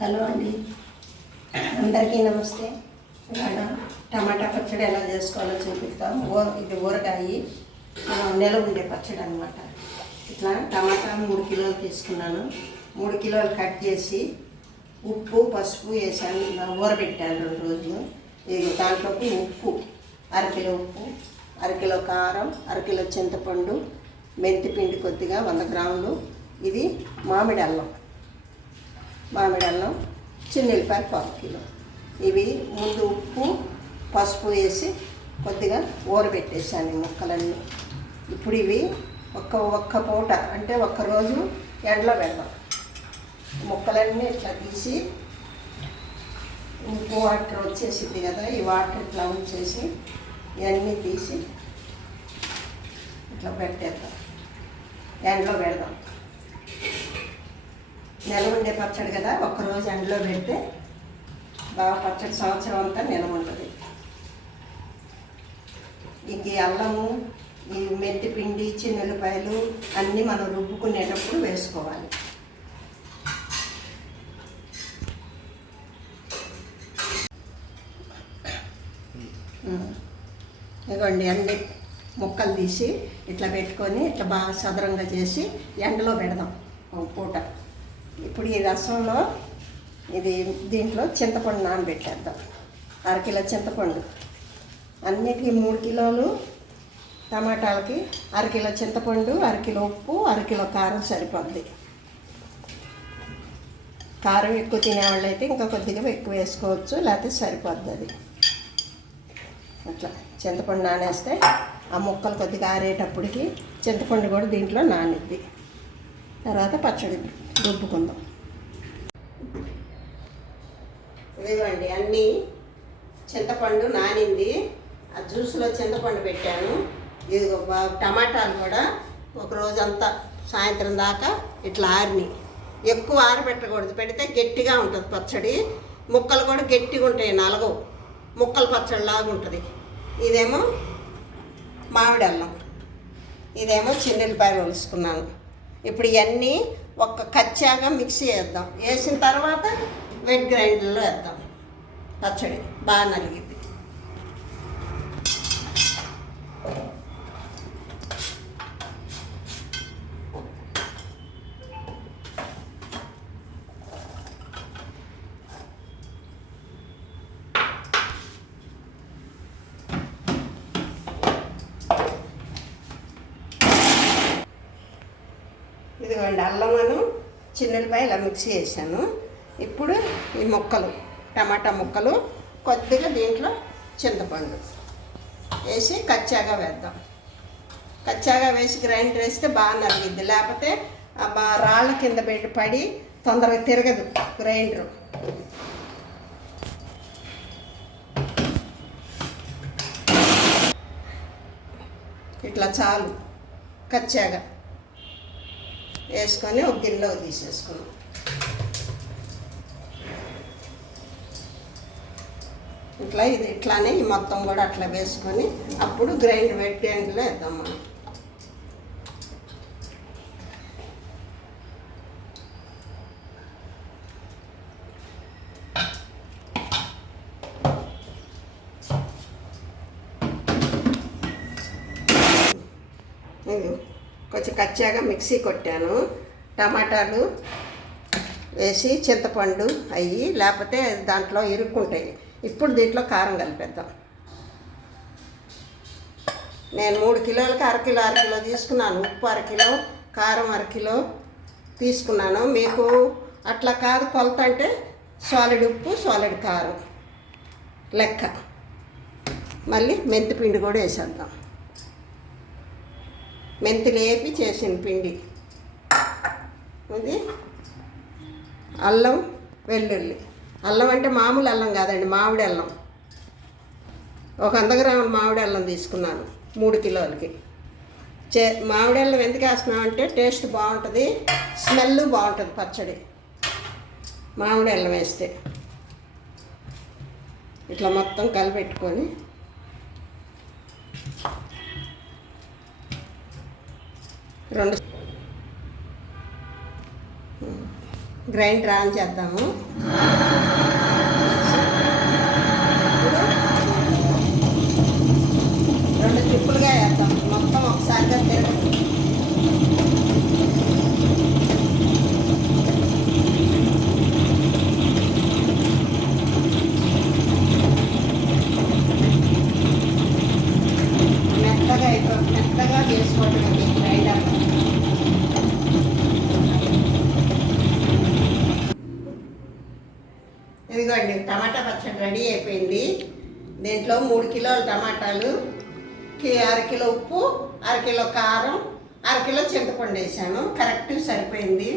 Hello అండి, అందరికీ నమస్తే. ఇవాళ టమాటా పచ్చడి ఎలా చేసుకోవాలో చూపిస్తాం. ఇది ఊరగాయ, నెల ఉండే పచ్చడి అనమాట. ఇట్లా టమాటా 3 కిలోలు తీసుకున్నాను. 3 కిలోలు కట్ చేసి ఉప్పు పసుపు వేసాను, ఊరబెట్టాను 2 రోజులు. ఇది దాంట్లోకి ఉప్పు, అరకిలో ఉప్పు, అరకిలో కారం, అరకిలో చింతపండు, మెంతి పిండి కొద్దిగా 100 గ్రాములు. ఇది మామిడి అల్లం, చిన్నెల్లిపాయ 1/4 కిలో. ఇవి ముందు ఉప్పు పసుపు వేసి కొద్దిగా ఊరబెట్టేసాను ఈ ముక్కలన్నీ. ఇప్పుడు ఇవి ఒక్క పూట అంటే ఒక్కరోజు ఎండలో పెడదాం. ముక్కలన్నీ ఇట్లా తీసి, ఉప్పు వాటర్ వచ్చేసింది కదా, ఈ వాటర్ ఇట్లా ఉంచేసి ఇవన్నీ తీసి ఇట్లా పెట్టేద్దాం, ఎండలో పెడదాం. నిల్వ ఉండే పచ్చడి కదా, ఒక్కరోజు ఎండలో పెడితే బాగా పచ్చడి సంవత్సరం అంతా నిల్వ ఉంటుంది. ఇంక ఈ అల్లము, ఈ మెంతి పిండి, చిన్నులపాయలు అన్నీ మనం రుబ్బుకునేటప్పుడు వేసుకోవాలి. ఇదిగోండి, అన్ని ముక్కలు తీసి ఇట్లా పెట్టుకొని ఇట్లా బాగా సదరంగా చేసి ఎండలో పెడదాం ఒక పూట. ఇప్పుడు ఈ రసంలో దీంట్లో చింతపండు నానబెట్టేద్దాం. 1/2 కిలో చింతపండు, అన్నిటికీ 3 కిలోలు టమాటాలకి 1/2 కిలో చింతపండు, 1/2 కిలో ఉప్పు, 1/2 కిలో కారం సరిపోద్ది. కారం ఎక్కువ తినేవాళ్ళు అయితే ఇంకా కొద్దిగా ఎక్కువ వేసుకోవచ్చు, లేకపోతే సరిపోద్ది. అది అట్లా చింతపండు నానేస్తే ఆ ముక్కలు కొద్దిగా ఆరేటప్పటికి చింతపండు కూడా దీంట్లో నానిద్ది. తర్వాత పచ్చడి రుబ్బుకుందాం. ఇదిగోండి, అన్నీ చింతపండు నానింది. ఆ జ్యూస్లో చింతపండు పెట్టాను. ఇదిగో టమాటాలు కూడా ఒక రోజంతా సాయంత్రం దాకా ఇట్లా ఆరిని. ఎక్కువ ఆరబెట్టకూడదు, పెడితే గట్టిగా ఉంటుంది పచ్చడి. ముక్కలు కూడా గట్టిగా ఉంటాయి, నలగవు. ముక్కల పచ్చడి లాగా ఉంటుంది. ఇదేమో మామిడి అల్లం, ఇదేమో చిన్నెల్లిపాయలు ఒలుసుకున్నాను. ఇప్పుడు ఇవన్నీ కచ్చాగా మిక్సీ వేద్దాం. వేసిన తర్వాత వెట్ గ్రైండర్లో వేద్దాం. పచ్చడి బాగా నలిగిద్ది. ఇదిగోండి, అల్లమును చిన్నెల్లిపాయ ఇలా మిక్సీ వేసాను. ఇప్పుడు ఈ ముక్కలు, టమాటా ముక్కలు, కొద్దిగా దీంట్లో చింతపండు వేసి కచ్చాగా వేద్దాం. కచ్చాగా వేసి గ్రైండర్ వేస్తే బాగా నలిగిద్ది, లేకపోతే రాళ్ళ కింద పెట్టి పడి తొందరగా తిరగదు గ్రైండరు. ఇట్లా చాలు కచ్చాగా వేసుకొని ఒక గిన్నెలో తీసేసుకున్నాం. ఇట్లానే ఈ మొత్తం కూడా అట్లా వేసుకొని అప్పుడు గ్రైండర్ గ్రైండర్లో వేద్దాం మనం. కొంచెం కచ్చాగా మిక్సీ కొట్టాను. టమాటాలు వేసి చింతపండు అయ్యి, లేకపోతే దాంట్లో ఇరుక్కుంటాయి. ఇప్పుడు దీంట్లో కారం కలిపేద్దాం. నేను 3 కిలోలకి 1/2 కిలో తీసుకున్నాను. ఉప్పు 1/2 కిలో, కారం 1/2 కిలో తీసుకున్నాను. మీకు అట్లా కాదు కొలత అంటే సాలిడ్ ఉప్పు సాలిడ్ కారం లెక్క. మళ్ళీ మెంతి పిండి కూడా వేసేద్దాం. మెంతులు వేపి చేసిన పిండి. ఇది అల్లం వెల్లుల్లి. అల్లం అంటే మామూలు అల్లం కాదండి, మామిడి అల్లం. ఒక 100 గ్రాముల మామిడి అల్లం తీసుకున్నాను 3 కిలోలకి. మామిడి అల్లం ఎందుకు వేస్తున్నామంటే టేస్ట్ బాగుంటుంది, స్మెల్ బాగుంటుంది పచ్చడి మామిడి అల్లం వేస్తే. ఇట్లా మొత్తం కలిపెట్టుకొని గ్రైండర్ ఆన్ చేద్దాము. ఇప్పుడు 2 ట్రిప్పులుగా వేద్దాం, మొత్తం ఒకసారిగా తిరగదు. మెత్తగా చేసుకోవటం గ్రైండర్. ఇదిగోండి టమాటా పచ్చడి రెడీ అయిపోయింది. దీంట్లో 3 కిలోల టమాటాలు, 1 కిలో ఉప్పు, 1 కిలో కారం, 1 కిలో చింతపండు వేసాను. కరెక్ట్ సరిపోయింది.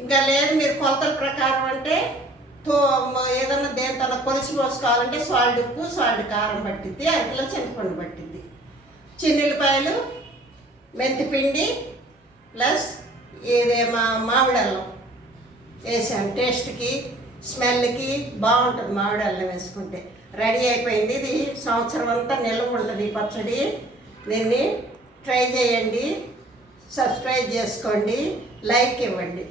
ఇంకా లేదు మీరు కొలతల ప్రకారం అంటే ఏదన్నా దేంతో కొలిసి పోసుకోవాలంటే సాల్ట్ ఉప్పు, సాల్ట్ కారం పట్టిద్ది, 1 కిలో చింతపండు పట్టిద్ది. చిన్నుల్లిపాయలు, మెంతిపిండి ప్లస్ మామిడల్లం వేసాను. టేస్ట్కి స్మెల్కి బాగుంటుంది మామిడల్లం వేసుకుంటే. రెడీ అయిపోయింది. ఇది సంవత్సరం అంతా నిల్వ ఉంటుంది ఈ పచ్చడి. దీన్ని ట్రై చేయండి, సబ్స్క్రైబ్ చేసుకోండి, లైక్ ఇవ్వండి.